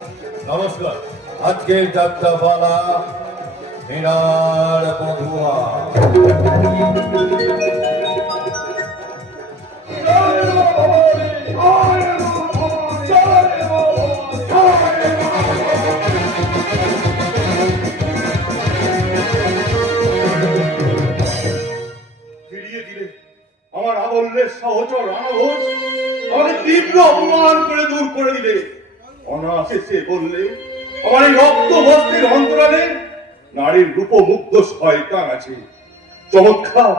নমস্কার। আজকের যাত্রাপালা হেনার বধুয়া। ফিরিয়ে দিলে আমার আবল্যের সহচর রানাঘোষ, আমাকে তীব্র অপমান করে দূর করে দিলে। অনায়াসে বললে আমার এই রক্ত বস্ত্রের অন্তরালে নারীর রূপমুগ্ধ শয়তান আছে। চমৎকার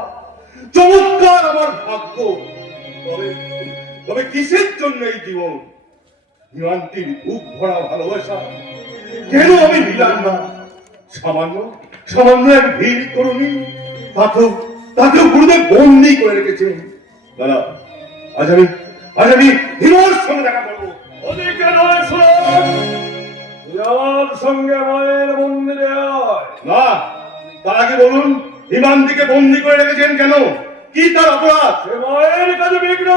চমৎকার আমার ভাগ্য। তবে তবে কিসের জন্য এই জীবন? হিমান্তির বুক ভরা ভালোবাসা কেন আমি মিলাম না? সামান্য সামান্য এক ভিড় তরুণী, তাকেও গুরুদেব বন্দি করে রেখেছেন। দাদা, আজ আমি হিমার সঙ্গে দেখা করবো। ওদিকে নয় সুরজ, তুই আমার সঙ্গে মায়ের মন্দিরে আয়। না, তার আগে বলুন হিমান্তিকে বন্দি করে রেখেছেন কেন? কি তার অপরাধ? সে মায়ের কাজে বিঘ্ন।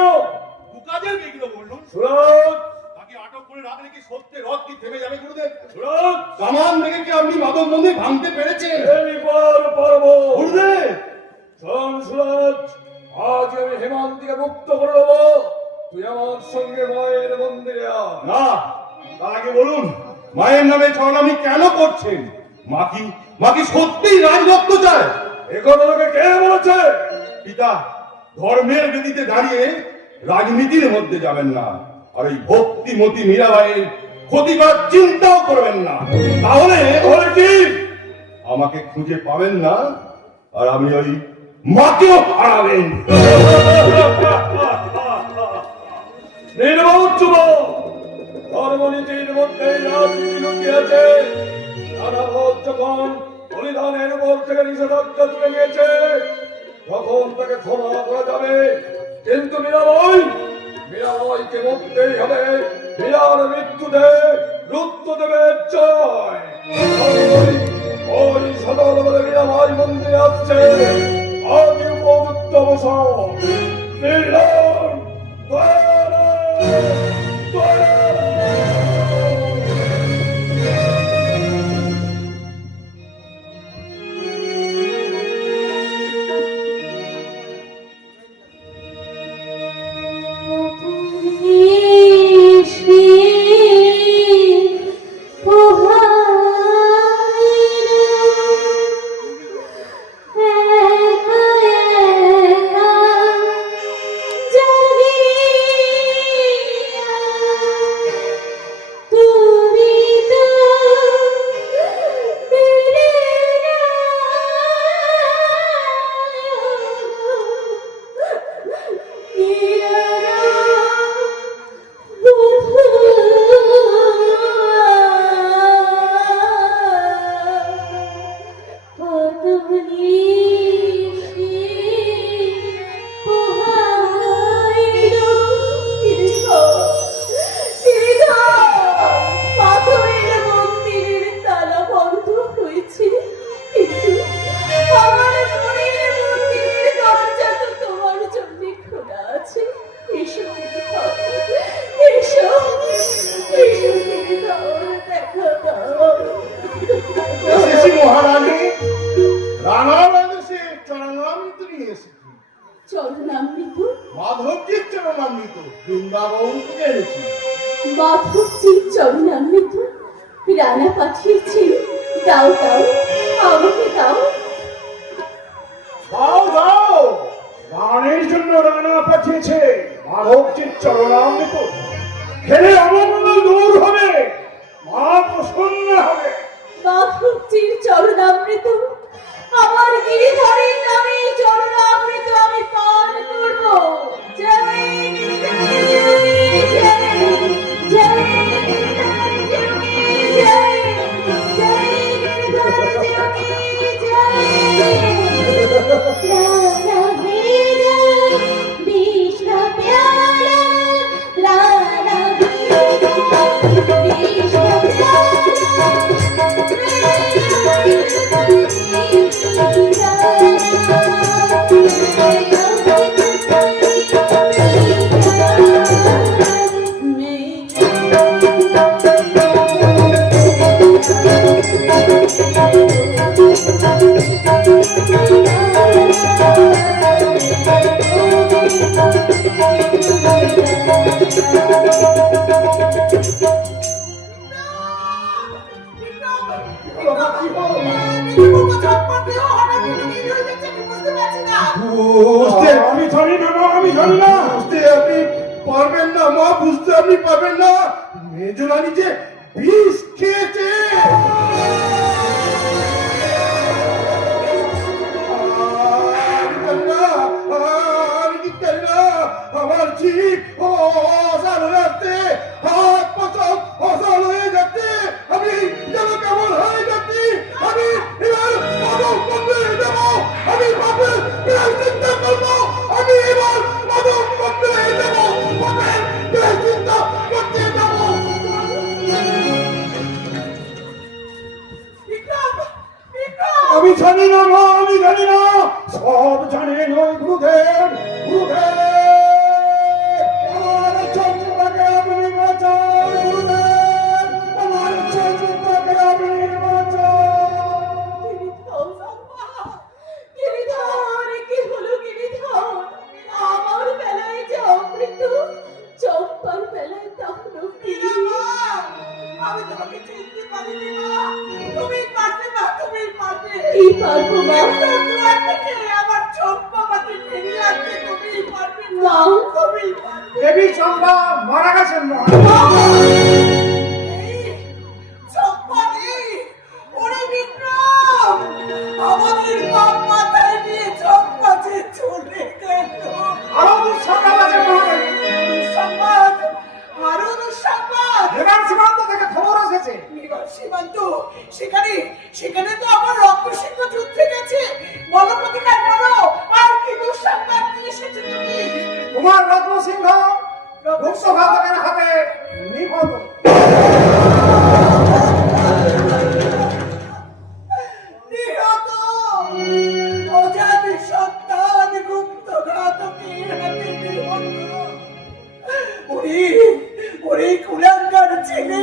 কাজের বিঘ্ন বলুন। সুরজ, তাকে আটক করে রাখলে কি সত্যের রথ কি থেমে যাবে গুরুদেব? সুরজ, কামান থেকে কি আপনি মাদক মন্দির ভাঙতে পেরেছেন? এই পার পারব। গুরুদেব, শোন সুরজ, আজ আমি হেমান্তিকে মুক্ত করে দেবো। তুই আমার সঙ্গে মায়ের মন্দিরে আয়। না, তার আগে বলুন মায়ের নামে ছলনামি কেন করছেন? মা কি সত্যিই রাজরত্ন চায়? এখন তোকে কে বলেছে? পিতা, ধর্মের বেদিতে দাঁড়িয়ে রাজনীতির মধ্যে যাবেন না, আর এই ভক্তিমতী মীরাবাইয়ের ক্ষতি করার চিন্তাও করবেন না। তাহলে কি আমাকে খুঁজে পাবেন না, আর আমি ওই মাকেও হারাবেন। নির্বোধ যুবক, ধর্মনীতির মধ্যে রাজনীতি লুকিয়েছে। রানাঘোষ যখন বলিদানের উপর থেকে নিষেধাজ্ঞা তুলে নিয়েছে, তখন তাকে ক্ষমা করা যাবে, কিন্তু মীরাবাইকে মরতেই হবে। মীরার মৃত্যুতে রুদ্রদেবের জয়। ওই সদল বলে মীরাবাই মন্দিরে আসছে। আজ উপযুক্ত অবসর। মাধবজির চরণামৃত বৃন্দাবন থেকে এনেছি। মাধবজির চরণামৃত রানা পাঠিয়েছে। দাও দাও, আমাকে দাও। দাও দাও, রানের জন্য রানা পাঠিয়েছে মাধবজির চরণামৃত। খেলে অমঙ্গল দূর হবে, মা প্রসন্ন হবে। মাধবজির চরণামৃত, আমার গিরিধরের নামে চরণামৃত আমি পান করব। জয় গিরিধর যোগী জয়, জয় গিরিধর যোগী জয়, জয় গিরিধর যোগী জয়। রাধা ভেজা বিষ্ণু প্যারা, রাধা ভেজা বুঝতে আমি জানি না, আমি জানি না। বুঝতে আপনি পারবেন না মা, বুঝতে আপনি পারবেন না। মেজরানি যে বিষ খেয়েছে। আমার জিভ অসাল হয়ে যাচ্ছে, হাত পা অসাল হয়ে যাচ্ছে, আমি যেন কেমন হয়ে যাচ্ছি। আমি এবার মাদক বন্ধে যাব, আমি বাপের চিন্তা করবো, আমি এবার মাদক বন্ধে যাব, বাপের চিন্তা করতে যাব। আমি জানি না মা, আমি জানি না। সব জানেন ওই গুরুদেব। গুরুদেব, আমার চন্দ্রটাকে আপনি বাঁচান। গুরুদেব, আমার চন্দ্রটাকে আপনি বাঁচান। গিরিধর, কি হলো গিরিধর? আমার বেলায় যে অমৃত, চম্পার বেলায় তখন কি? আমি তোমাকে চিনতে পারিনি মা। তুমি পারবে না, তুমি পারবে। কি পারবো মা? আমার চম্পা মাকে ফিরিয়ে আনতে তুমি পারবে না, মা, তুমি পারবে। দেবী চম্পা মারা গেছেন মা। এই চম্পা নেই। ওরে বিক্রম, আমাদের বাপ মাথায় নিয়ে চম্পা যে চলে গেল। আরো দুঃসংবাদ আছে মা। দুঃসংবাদ, আরো দুঃসংবাদ। এবার সীমান্ত থেকে খবর এসেছে। বিগত সীমান্ত, সেখানে তো আমার রক্তসিংহ যুদ্ধে গেছে। বলো প্রতিকার করো, আর কি দুঃসংবাদ নিয়ে এসেছে তুমি? তোমার রত্নসিংহ গুপ্তঘাতকের হাতে নিহত। নিহত অজাতি সন্তান গুপ্তঘাতকের হাতে নিহত। ওরে কুলাঙ্গার ছেলে,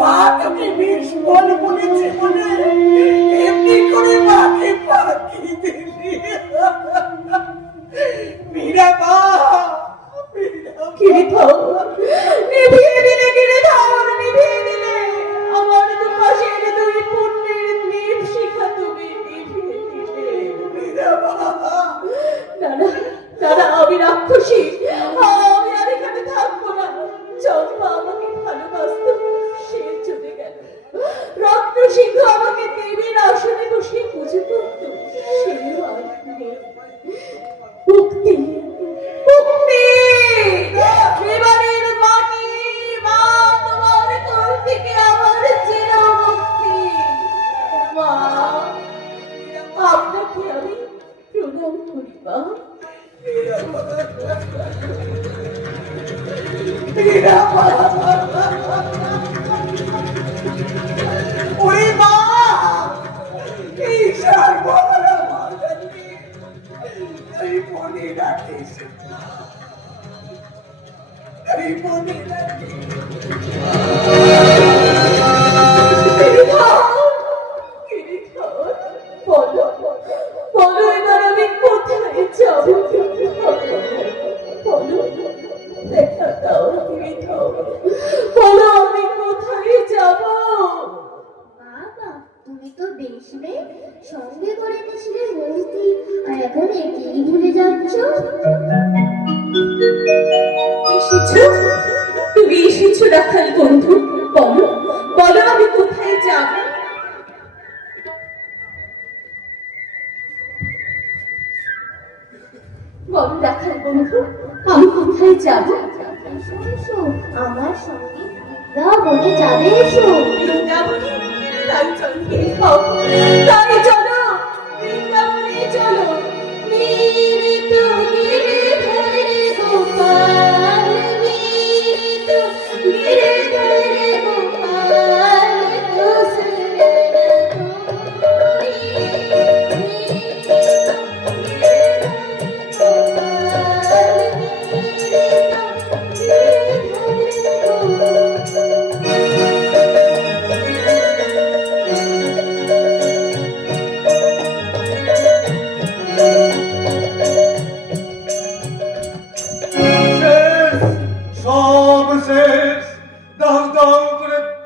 মা তোকে বিষ বল বলেছে বলে এমনি করে মাকে ফাঁকি দিলি। মীরা মা, গিরিধর, নিভিয়ে দিলে গিরিধর, নিভিয়ে দিলে আমার দুপাশের দুই পুণ্যের দীপ শিখা তুমি নিভিয়ে দিলে। মীরা মা, দাদা, দাদা, আমি রাক্ষসী, আমি আর এখানে থাকবো না। চম্পা আমাকে ভালোবাসত, সে চলে গেল। রত্নসিংহ আমাকে দেবীর আসনে বসিয়ে পুজো করত, সেও আর নেই। মুক্তি, মুক্তি, এবারের মাটি, মা তোমার কোল থেকে আমার চির মুক্তি। মা, আপনাকে আমি প্রণাম করি মা। মীরা মা, ওরে মা, এই সর্বহারা মাতাকে এই মনে রাখিস, এই মনে রাখিস। গিরিধর, গিরিধর, বলো, বলো এবার আমি কোথায় যাব? বলো, দেখা দাও গিরিধর, বলো আমি কোথায় যাব? বাবা, তুমি তো বেশ মেয়ে, সঙ্গে করে এনেছিলে মূর্তি, আর এখন একেই ভুলে যাচ্ছ। এসেছো, তুমি এসেছো রাখাল বন্ধু, বলো, বলো আমি কোথায় যাব? বলো রাখাল বন্ধু, আমি কোথায় যাব? এসো এসো, আমার সঙ্গে বৃন্দাবনে যাবে, এসো। বৃন্দাবনে? তাই চলো গিরিধর, তাই চলো বৃন্দাবনে চলো। মীরিত গিরিধর গোপাল, মীরিত গিরিধর গোপাল, দুসরে তোরি। মীরিত গিরিধর গোপাল, মীরিত গিরিধর গোপাল।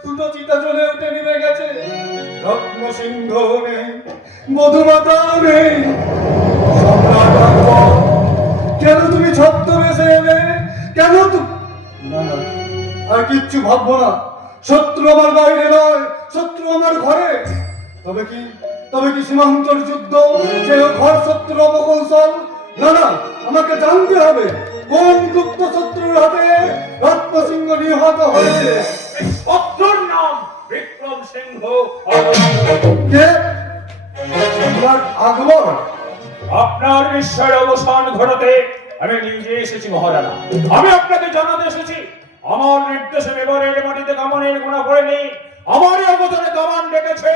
দুটো চিতা চলে উঠে নিভে গেছে। রত্ন সিংহ নেই, মধুমাতা নেই। সম্রাট আকবর, কেন তুমি ছদ্মবেশে এলে? কেন না না, আর কিচ্ছু ভাববো না। শত্রু আমার বাইরে নয়, শত্রু আমার ঘরে। তবে কি সীমান্তর যুদ্ধ, সে ঘর শত্রু অপকৌশল? না না, আমাকে জানতে হবে কোন গুপ্ত শত্রুর হাতে রত্ন সিংহ নিহত হয়েছে। শত্রুর নাম বিক্রম সিংহ। কে? সম্রাট আকবর? আপনার নিশ্চয় অবসান ঘটাতে আমি নিজে এসেছি মহারানা। আমি আপনাকে জানাতে এসেছি, আমার নির্দেশে এবারের মাটিতে কামানের গোনা পড়েনি। আমারই অবদানে কামান ডেকেছে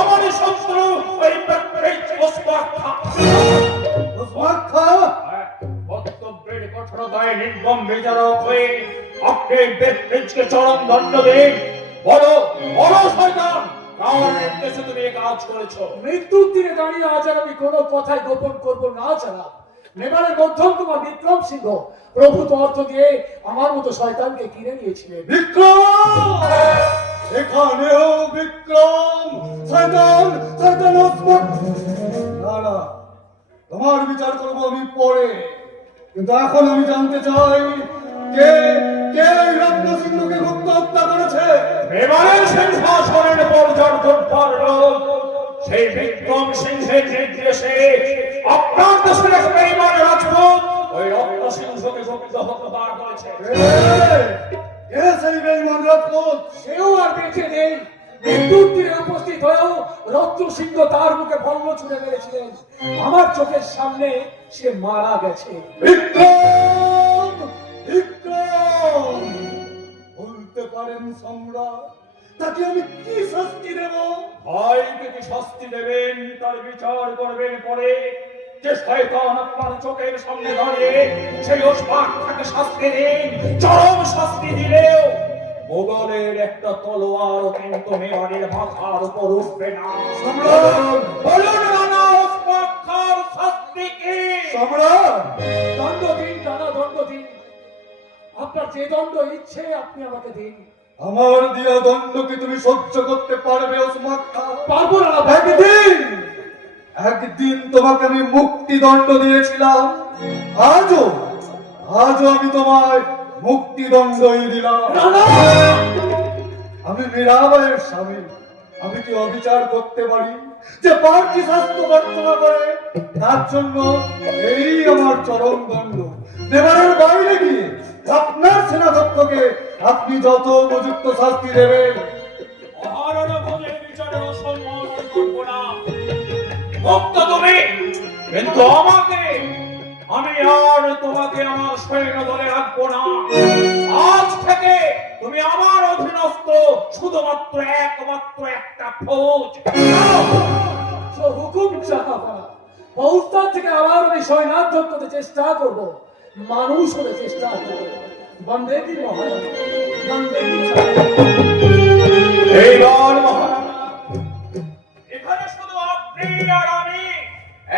আমারই শত্রু ওই ওসমান খাঁ। কর্তব্যের কঠোরতায় নির্মম বিচারক হয়ে আপনি বেদকে চরম দণ্ড দিন। বলো বলো শয়তান, কার নির্দেশে তুমি এই কাজ করেছো? মৃত্যুর তীরে দাঁড়িয়ে আজ আর আমি কোনো কথাই গোপন করব না ছাড়া নেপালের মধ্যম কুমার বিক্রম সিংহ প্রভূত অর্থ দিয়ে আমার মতো শয়তানকে কিনে নিয়েছিলেন। বিক্রম! এখানেও বিক্রম! শয়তান! শয়তান ওসমান! না না, তোমার বিচার করবো আমি পরে, কিন্তু এখন আমি জানতে চাই কে কে এই রত্ন সিংহকে গুপ্ত হত্যা করেছে। এবারের সিংহাসনের পর্যটন পারল সেই বিক্রম সিংহের নির্দেশে আপনার দেশের এক বেঈমান রাজপুত ওই রত্ন সিংহকে গুপ্ত হত্যা করেছে। কে সেই বেঈমান রাজপুত? সেও আর বেঁচে নেই। মৃত্যুর তীরে উপস্থিত হয়েও রত্ন সিংহ তার মুখে ভঙ্গ ছুড়ে মেরেছিলেন। আমার চোখের সামনে সে মারা গেছে। বিক্রম! বিক্রম! বলতে পারেন সম্রাট, তাকে আমি কি শাস্তি দেব? ভাইকে কি শাস্তি দেবেন তার বিচার করবেন পরে। যে শয়তান আপনার চোখের সামনে দাঁড়িয়ে সেই ওসমানকে শাস্তি দিন, চরম শাস্তি দিলেও মোগলের একটা তলোয়ার কিন্তু মেবারের মাথার উপর উঠবে না। সম্রাট! বলুন রানা, ওসমান খান শাস্তি কি? সম্রাট! দণ্ড দিন টানা, দণ্ড দিন। আপনার যে দণ্ড ইচ্ছে আপনি আমাকে দিন। আমার দিয়া দণ্ড কি তুমি সহ্য করতে পারবে ওসমান খাঁ? পারবো না। একদিন তোমাকে আমি মুক্তি দণ্ড দিয়েছিলাম, আজও আমি তোমায় মুক্তি দণ্ডই দিলাম। আমি মীরাবাইয়ের স্বামী, আমি কি অবিচার করতে পারি? যে পার্টি স্বাস্থ্য বর্তনা করে তার জন্য এই আমার চরম দণ্ড। দেবারের বাইরে গিয়ে আপনার সেনাধ্যক্ষকে আপনি যত উপযুক্ত শাস্তি দেবেন। মহারানা ভোজের বিচারে অসম্মান করবো না। ভক্ত তুমি, কিন্তু আমি আর তোমাকে আমার সৈন্য দলে রাখবো না। আজ থেকে তুমি আমার অধীনস্থ, শুধুমাত্র একমাত্র একটা ফৌজ। হুকুম চাহাবানা, ফৌজদার থেকে আবার আমি সৈন্যাধ্যক্ষ হতে চেষ্টা করব, মানুষ হতে চেষ্টা করব। বন্দেগী মহারানা, বন্দেগী। এইবার মহারানা, এখানে শুধু আপনি আর আমি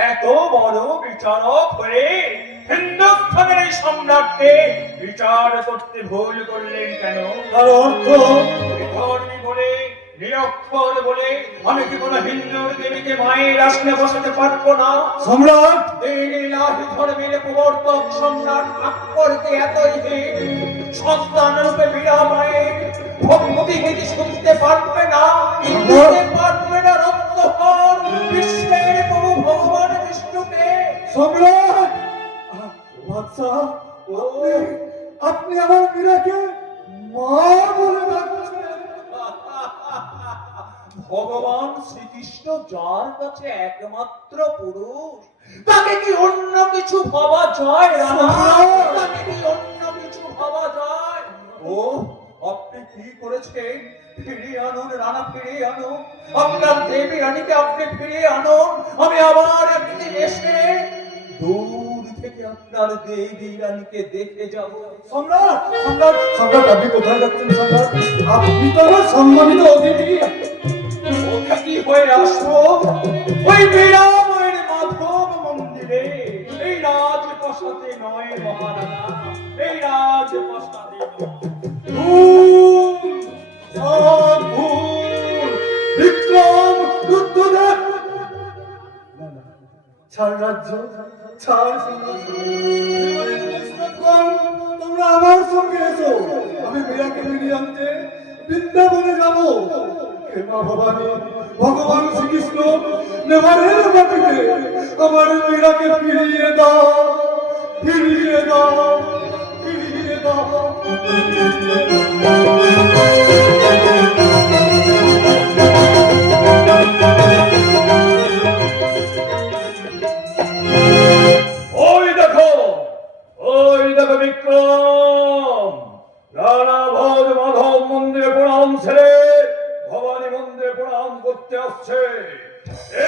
এত বড় বিচারক হয়ে হিন্দুস্থানের এই সম্রাটকে বিচার করতে ভুল করলেন কেন? তার অর্থ বিধর্মী বলে, নিরক্ষর বলে আমি কি কোনো হিন্দুর দেবীকে মায়ের আসনে বসাতে পারবো না? সম্রাট! এই ইলাহি ধর্মের প্রবর্তক সম্রাট আকবরকে এতই সন্তান রূপে মীরাবাইয়ের ভক্তি শুনতে পারবে না, শুনতে পারবে না রক্তহর বিশ্বের প্রভু ভগবান বিষ্ণুকে। সম্রাট! বাদশাহ, আপনি আমার মীরাকে মা বলে ডাকছেন। ভগবান শ্রীকৃষ্ণ যার কাছে একমাত্র পুরুষ, তাকে কি অন্য কিছু ভাবা যায়? রানা, তাকে কি অন্য কিছু ভাবা যায়? ও আপনি কি করেছেন? ফিরিয়ে আনুন রানা, ফিরিয়ে আনুন আপনার দেবী রানীকে, আপনি ফিরিয়ে আনুন। আমি আবার একদিন এসে দূর থেকে আপনার দেবী রানীকে দেখে যাব। সম্রাট! সম্রাট! সম্রাট, আপনি কোথায় যাচ্ছেন সম্রাট? আপনি তো আমার সম্মানিত অতিথি। অতিথি হয়ে আসবো ওই মীরাবাইয়ের মাধব মন্দিরে, এই রাজপ্রাসাদে নয় মহারানা, এই রাজপ্রাসাদে নয়। বিক্রম রুদ্রদেব। না, না, ছাড় রাজ্য, ছাড় সিংহাসন। তোমরা আমার সঙ্গে এসো, আমি মীরাকে ফিরিয়ে আনতে বৃন্দাবনে যাব। হে মা ভবানী, ভগবান শ্রীকৃষ্ণ নেভারের মাটিতে আমার মীরাকে ফিরিয়ে দাও, ফিরিয়ে দাও, ফিরিয়ে দাও। ওই দেখো বিক্রম, রানা ভোজ মাধব মন্দিরে প্রণাম ছেড়ে ভবানী মন্দিরে প্রণাম করতে আসছে।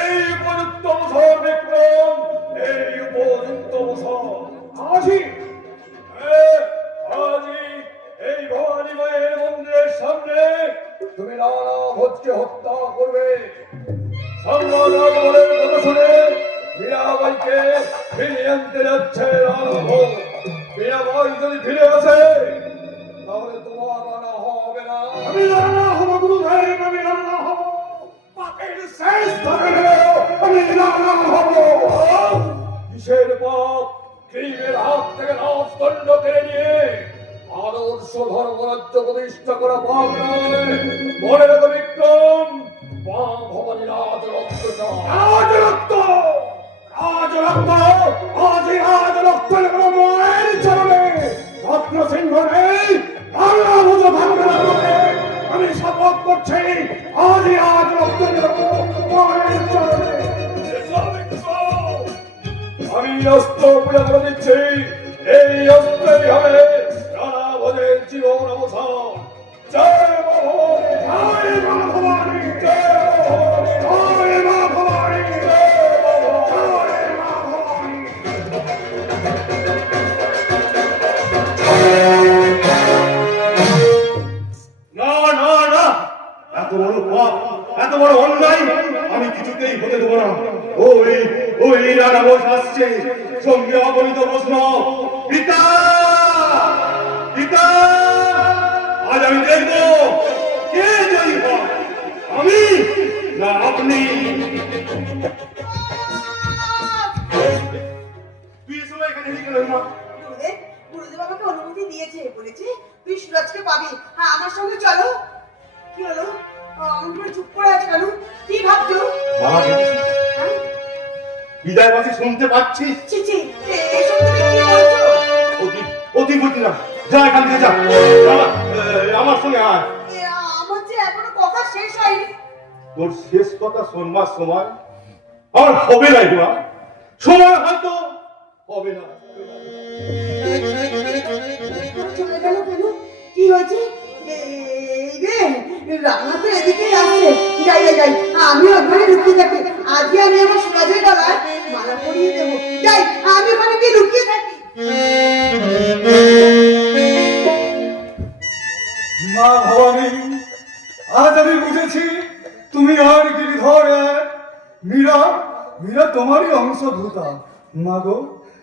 এই উপযুক্ত অবসর বিক্রম, এই উপযুক্ত অবসর আজই এই ভবানী মায়ের মন্দিরের সামনে তুমি রানা ভোজকে হত্যা করবে। সম্রাট বলের কথা শুনে মীরাবাইকে ফিরিয়ে আনতে যাচ্ছে রানা ভোজ। মীরাবাই যদি ফিরে আসে তাহলে তোমার রানা হবে না। আমি রানা হব গুরুদেব, আমি রানা হব। পাপের শেষ ধরে গেলেও আমি রানা হব। কিসের পাপ? ক্রিমের হাত থেকে রাজদণ্ড কেড়ে নিয়ে আদর্শ ধর্মরাজ্য প্রতিষ্ঠা করা পাপ নয়। মনে রেখো বিক্রম, মা ভবানী রাজ রক্ত চায়। রাজরক্ত, রাজরক্ত, আজই রাজরক্ত মায়ের চরণে রত্ন সিংহ নেই, রানা ভোজ ভাঙবে না বলে আমি শপথ করছি। আজই রাজরক্ত মায়ের চরণে। আমি অস্ত্র পূজা করে দিচ্ছি। এই অস্ত্রেই হবে রানা ভোজের জীবন অবসান। জয় মা ভবানী, জয় মা ভবানী, জয় মা ভবানী, জয় মা ভবানী, জয় মা ভবানী। না না না, এত বড় পাপ, এত বড় অন্যায় আমি কিছুতেই হতে দেবো না। ওই ওই রানা ভোজ আসছে, সঙ্গে অগণিত প্রশ্ন। পিতা, পিতা, আজ আমি দেখবো কে জয়ী হয়, আমি না আপনি। তুই এসব এখানে এসে গেলেন না? গুরুদেব আমাকে অনুমতি দিয়েছে, বলেছে তুই সুরাজকে পাবি। হ্যাঁ, আমার সঙ্গে চলো। কি হলো? আমি পুরো চুপ করে আছি কেন? কি ভাবছো? বাবা দেখেছিস? হ্যাঁ? বিদায় বাসি শুনতে পাচ্ছিস? ছি ছি, এসব তুমি কি বলছো? অতি অতি বুঝি না, যা এখান থেকে যা। আমার সঙ্গে আয়। আমার যে এখনো কথা শেষ হয়নি। তোর শেষ কথা শোনবার সময় আর হবে না, এগুলা সময় হয়তো হবে না। চলে গেল কেন? কি হয়েছে? রানা তো এদিকেই আসছে। যাই যাই যাই, আমি ওখানে লুকিয়ে থাকি। আজকে আমি আমার সুরাজের গলায় মালা পরিয়ে দেবো। যাই, আমি ওখানে গিয়ে লুকিয়ে থাকি। মা ভবানী, আজ আমি বুঝেছি তুমি আর গিরিধর এক। মীরা, মীরা তোমারই অংশভূতা। মা গো,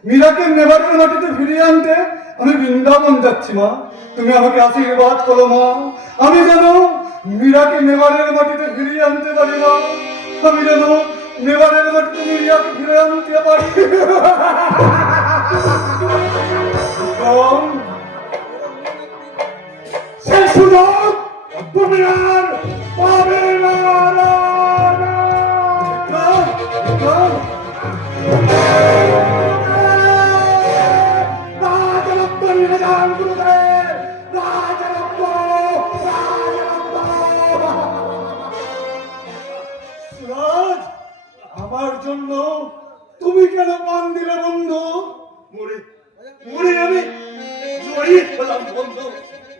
মীরাকে নেবারের মাটিতে ফিরিয়ে আনতে আমি বৃন্দাবন যাচ্ছি। মা, তুমি আমাকে আশীর্বাদ করো মা, আমি যেন মীরাকে নেবারের মাটিতে ফিরিয়ে আনতে পারি। মা, আমি যেন নেবারের মাটিতে মীরাকে ফিরে আনতে পারি। সে সুযোগ তুমি আর পাবে না। রাজরক্ত নিবেদন গুরুদেব, রাজরক্ত, রাজরক্ত। সুরাজ, আমার জন্য তুমি কেন প্রাণ দিলে বন্ধু? মরে মরে আমি জয়ী হলাম বন্ধু।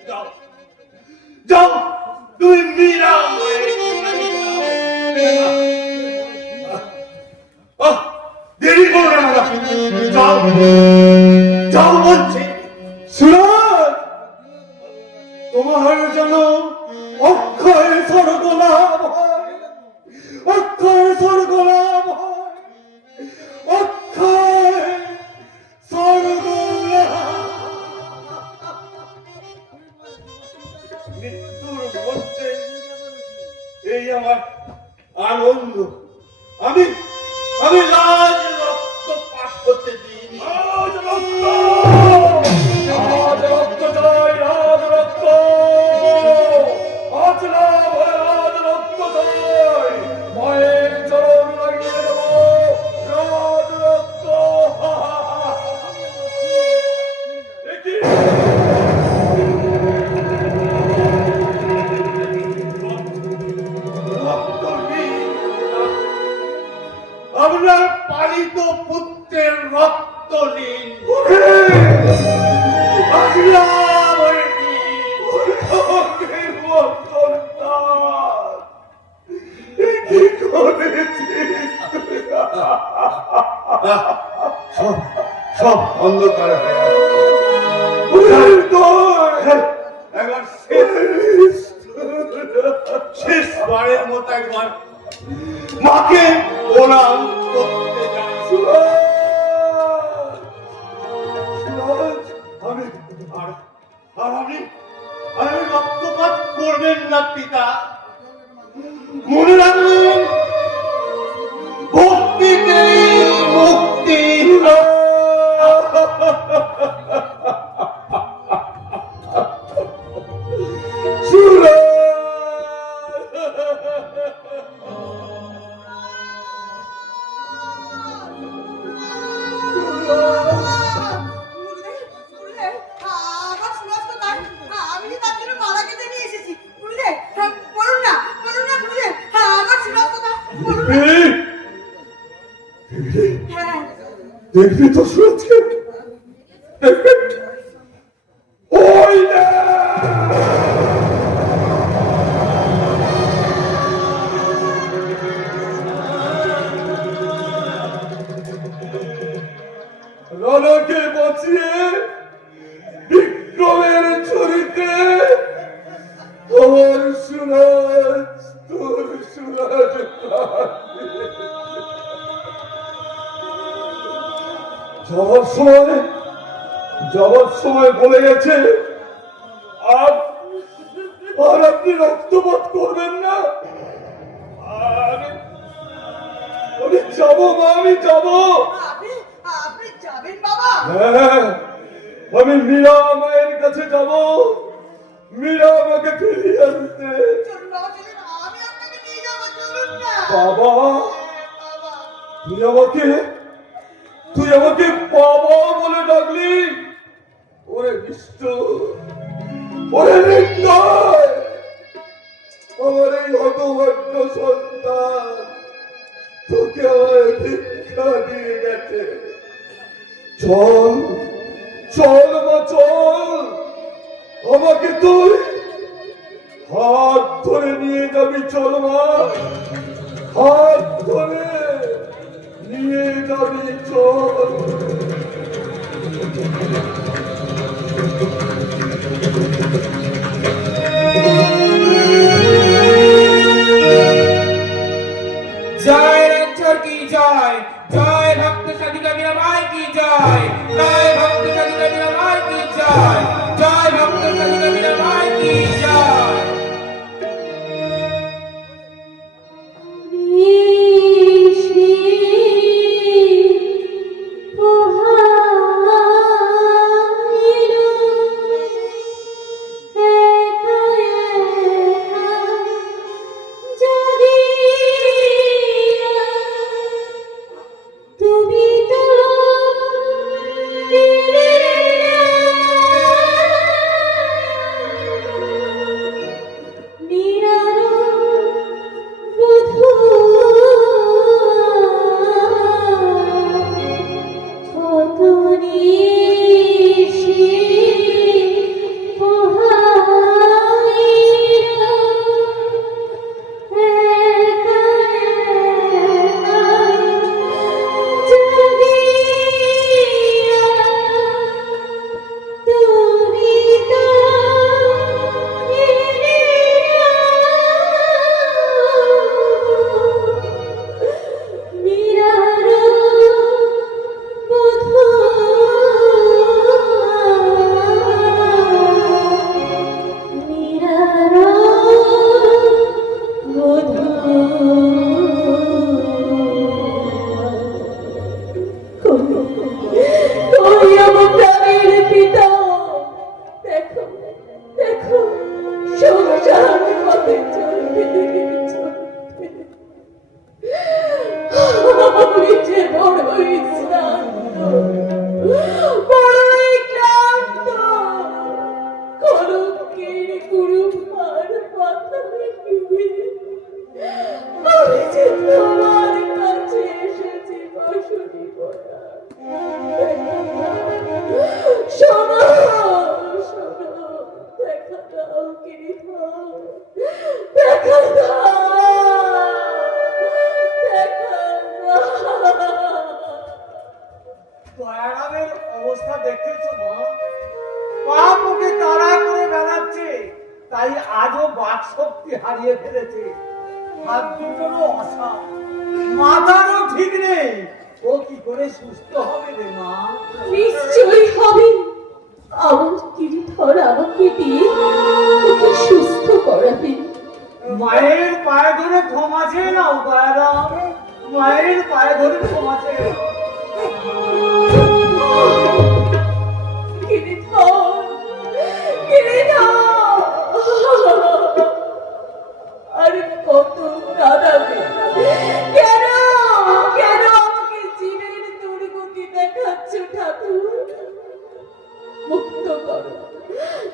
যাও যাও, তুমি মীরা দেরি করো না, যাও যাও বলছি। সুরাজ, তোমার জন্য অক্ষয় স্বর্গ লাভ হয়, অক্ষয় স্বর্গ লাভ হয়, অক্ষয় স্বর্গ লাভ। মৃত্যুর মধ্যে এই আমার আনন্দ। আমি আমি লাল রক্তপাত করতে দিইনি। আজ রক্ত চাই, আজ রক্ত। আজ না ভরে আজ রক্ত চাই। মায়ের চরণ লাগিয়ে দেব, রাজ রক্ত। এ কি? আপনার পালিত পুত্রের রক্ত নিন। আসলাম ওই দিন। ওরে সন্তান, এ কি করেছিস? সব সব অন্ধকার হয়ে গেল। একবার শেষবারের মতো একবার মাকে প্রণাম করতে যাই। আমি আর আর আপনি রক্তপাত করবেন না পিতা। মনে রাখবেন, ভক্তিতে মুক্তি। আমার সুরজ কোথায়? আমি যে তার জন্য মালা কেটে নিয়ে এসেছি। গুরুদেব, বলুন না গুরুদেব, আমার সুরজ কোথায়? বলুন না। হ্যাঁ, দেখবি তো সুরজকে? দেখবি? ওই না! রণকে বাঁচিয়ে বিক্রমের ছুরিতে তোর সুরজ, তোর সুরজ যাওয়ার সময় বলে গেছে আর আর আপনি রক্তপাত করবেন না। আমি যাবো মা, আমি যাবো। আপনি যাবেন বাবা? হ্যাঁ, আমি মীরা মায়ের কাছে যাব, মীরা আমাকে ফিরিয়ে আনতে। চলুন বাবা, চলুন, আমি আপনাকে নিয়ে যাবো, চলুন না। বাবা, বাবা, তুই আমাকে বাবা বলে ডাকলি? ওরে বিষ্ণু, ওরে নির্দয়, আমার এই হতভাগ্য সন্তান তোকে আমায় ভিক্ষা দিয়ে গেছে। চল চল মা, চল, আমাকে তুই হাত ধরে নিয়ে যাবি। চল মা, হাত ধরে নিয়ে যাবি, চল। জয় রঞ্জর কি জয়, জয় ভক্ত সাধিকা মীরাবাই কি জয়, জয় ভক্ত সাধিকা মীরাবাই কি জয়, জয় ভক্ত সাধিকা মীরাবাই কি জয়। তোমার কাছে এসেছি বাঁশুরি বয়া। শোনো, শোনো, দেখা দাও গিরিধর, দেখা দাও, দেখা দাও। দয়ারামের অবস্থা দেখেছো মা? পা মুখে তাড়া করে বেড়াচ্ছে, তাই আজও বাক শক্তি হারিয়ে ফেলেছে। হাত দুটোরও অসা, মাথারও ঠিক নেই। ও কি করে সুস্থ হবে রে মা? নিশ্চয়ই হবে। আমার গিরিধর আমাকে দিয়ে ওকে সুস্থ করাবে। মায়ের পায়ে ধরে ক্ষমা চেয়ে নাও দয়ারাম, মায়ের পায়ে ধরে ক্ষমা চেয়ে নাও। গিরিধর, গিরিধর, আর কত কাঁদাবে? কেন, কেন আমাকে জীবের দুর্গতি দেখাচ্ছ ঠাকুর? মুক্ত করো,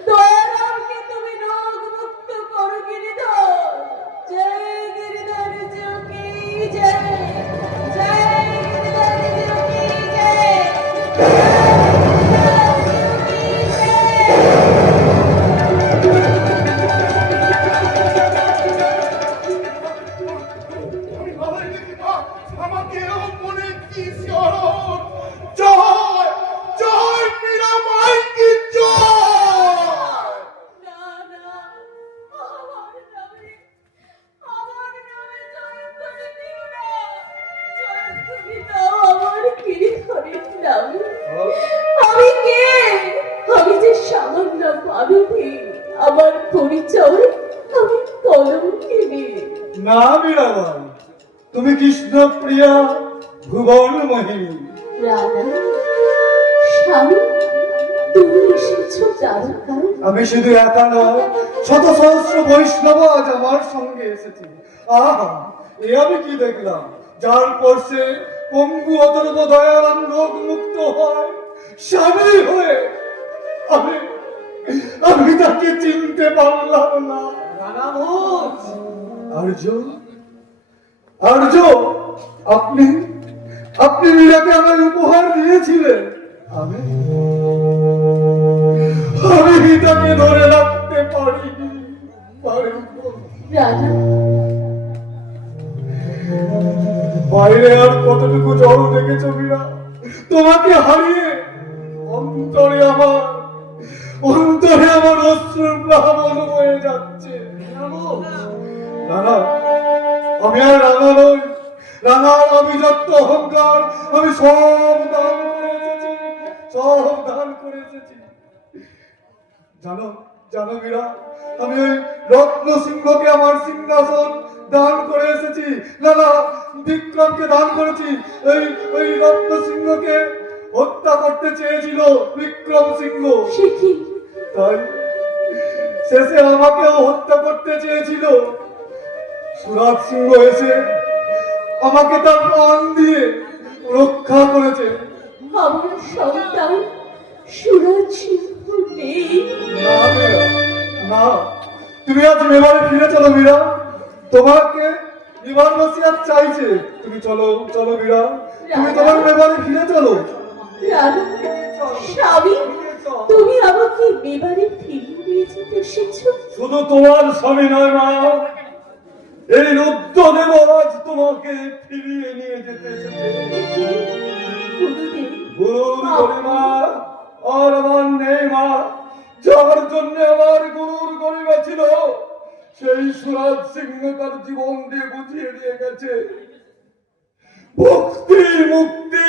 দয়ারামকে তুমি রোগ মুক্ত করো গিরিধর। জয় গিরিধর যোগী জয়, জয় গিরিধর যোগী জয়, আমি ভালোই দেখি না, আমাকেও মনে কি শিহরণ। জয় জয় মীরা মাই কি জয়। না, না, আমার নামে জয় করে দিও না। জয় তুমি দাও আমার গিরিধরের নামে। আমি কে? আমি যে সামান্য মানবী, আমার পরিচয় আমি কলঙ্কিনী। না মীরাবাই, তুমি কৃষ্ণ প্রিয়া ভুবন মোহিনী। রাধা, স্বামী, তুমি এসেছো দ্বারকায়। আমি শুধু একা নয়, শত সহস্র বৈষ্ণব আজ আমার সঙ্গে এসেছে। আহা, এ আমি কি দেখলাম? যার পরশে পঙ্গু অতর্ব দয়ারাম রোগ মুক্ত হয় স্বামী হয়ে, আমি আমি তাকে চিনতে পারলাম না। আর্য, আর্য, আপনি আপনি মীরাকে আমার উপহার দিয়েছিলেন। আমি আমি তাকে ধরে রাখতে পারিনি। রাধা, বাইরে আর কতটুকু জল দেখেছো মীরা? তোমাকে হারিয়ে অন্তরে আমার অশ্রুর প্লাবন হয়ে যাচ্ছে। রানা, আমি আর রানা নই। রানার অভিযুক্ত অহংকার আমি সব দান করে এসেছি, সব দান করে এসেছি। জানো, জানো মীরা, আমি ওই রত্ন সিংহকে আমার সিংহাসন দান করে এসেছি। না না, বিক্রমকে দান করেছি। ওই রত্ন সিংহকে হত্যা করতে চেয়েছিল বিক্রম সিংহ, সে কি? তাই শেষে আমাকেও হত্যা করতে চেয়েছিল। সুরাজ সিংহ এসে আমাকে তার প্রাণ দিয়ে রক্ষা করেছে। আমার সন্তান সুরাজ সিংহ নেই। না মীরা, না, তুমি আজ মেবারে ফিরে চলো মীরা। তোমাকে মেবারবাসী আজ চাইছে। তুমি চলো, চলো মীরা, তুমি তোমার মেবারে ফিরে চলো। রাধা, স্বামী, তুমি আমাকে মেবারে ফিরিয়ে নিয়ে যেতে এসেছো? শুধু তোমার স্বামী নয় মা, এই রুদ্রদেব আজ তোমাকে ফিরিয়ে নিয়ে যেতে এসেছে। গুরুদেব, গুরুর গরিমা আর আমার নেই মা। যার জন্য আমার গুরুর গরিমা ছিল, সেই সুরাজ সিংহ তার জীবন দিয়ে বুঝিয়ে দিয়ে গেছে। ভক্তি মুক্তি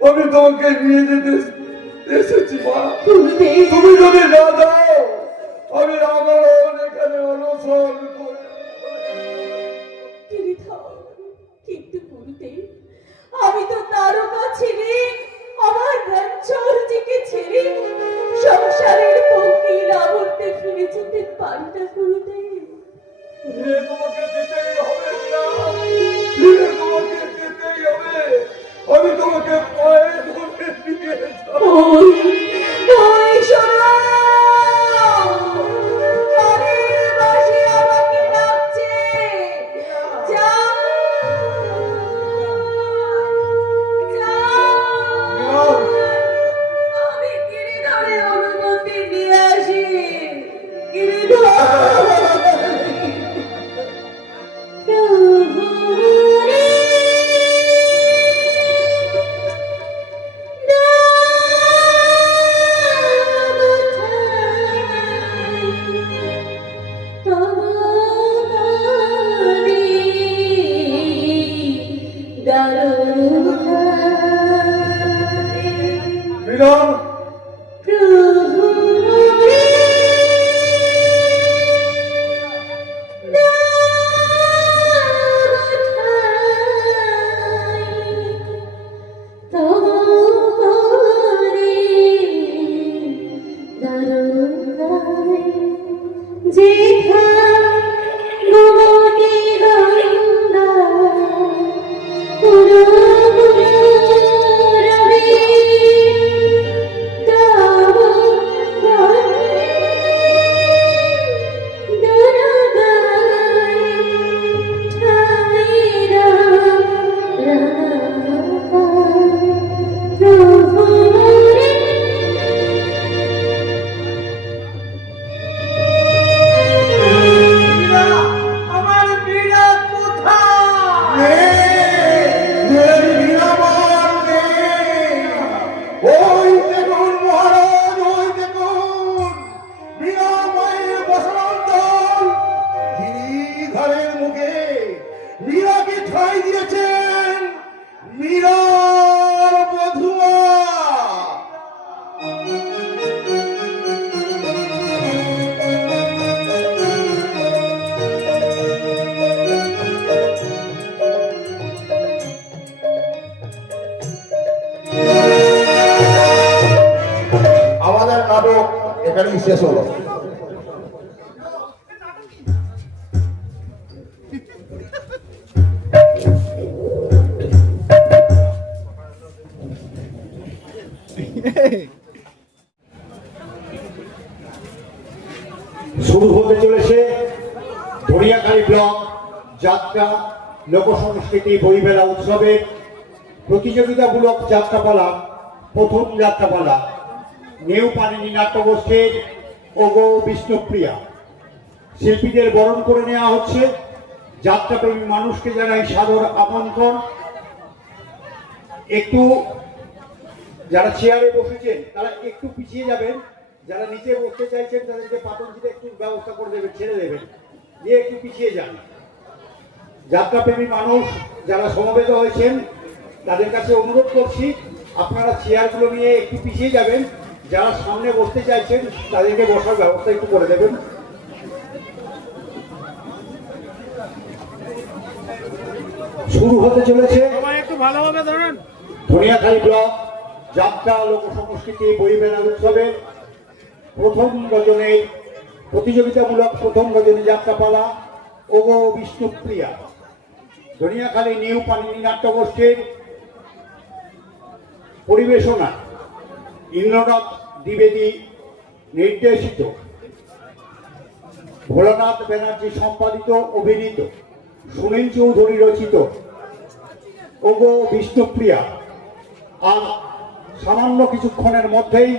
আমি তোমাকে নিয়ে যেতে এসেছি মা। গুরুদেব, তুমি যদি না দাও, আমি রামায়ণ এখানে অনুসরণ করে। গিরিধর, কিন্তু গুরুদেব, আমি তো তারকা ছেড়ে, আমার রাঞ্চরজিকে ছেড়ে সংসারের পঙ্কির আবর্তে ফিরে যেতে পারি না গুরুদেব। ফিরে তোমাকে যেতেই হবে মীরা, ফিরে তোমাকে যেতেই হবে। আমি তোমাকে পায়ে ধরে নিয়ে যাবো। ওই, ওই শোনো, বাড়ির বাঁশি আমাকে গিয়েছেন মীরার বধূয়া। আমাদের নাটক এখানেই শেষ হলো। শুরু হতে চলেছে ধনিয়াখালী ব্লক যাত্রা লোকসংস্কৃতি বইমেলা উৎসবের প্রতিযোগিতামূলক যাত্রাপালা। প্রথম যাত্রাপালা নিউ পানিনি নাট্যগোষ্ঠীর ওগো বিষ্ণুপ্রিয়া। শিল্পীদের বরণ করে নেওয়া হচ্ছে। যাত্রাপ্রেমী মানুষকে জানাই সাদর আমন্ত্রণ। একটু যারা চেয়ারে বসেছেন তারা একটু পিছিয়ে যাবেন, যারা নিচে বসতে চাইছেন তাদেরকে পাতঞ্জিতে একটু ব্যবস্থা করে দেবেন, ছেড়ে দেবেন, দিয়ে একটু পিছিয়ে যান। যাত্রাপ্রেমী মানুষ যারা সমবেত হয়েছেন তাদের কাছে অনুরোধ করছি আপনারা চেয়ারগুলো নিয়ে একটু পিছিয়ে যাবেন, যারা সামনে বসতে চাইছেন তাদেরকে বসার ব্যবস্থা একটু করে দেবেন। শুরু হতে চলেছে ধনিয়াখালী ব্লক যাত্রা লোকসংস্কৃতি বইমেলা উৎসবের প্রথম রজনীর প্রতিযোগিতামূলক প্রথম রজনী যাত্রাপালা ওগো বিষ্ণুপ্রিয়া। ধনিয়াখালী নিউ পানিনি নাট্যগোষ্ঠীর পরিবেশনা ইন্দ্রনাথ দ্বিবেদী নির্দেশিত, ভোলানাথ ব্যানার্জি সম্পাদিত, অভিনীত, সুনীল চৌধুরী রচিত ওগো বিষ্ণুপ্রিয়া আর সামান্য কিছুক্ষণের মধ্যেই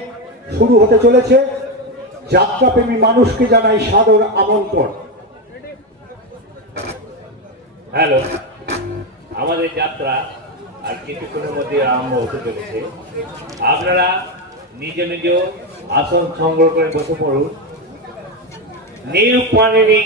শুরু হতে চলেছে। যাত্রাপ্রেমী মানুষকে জানাই সাদর আমন্ত্রণ। হ্যালো, আমাদের যাত্রা আর কিছুক্ষণের মধ্যে আরম্ভ হতে চলেছে। আপনারা নিজ নিজ আসন সংগ্রহ করে বসে পড়ুন। New panini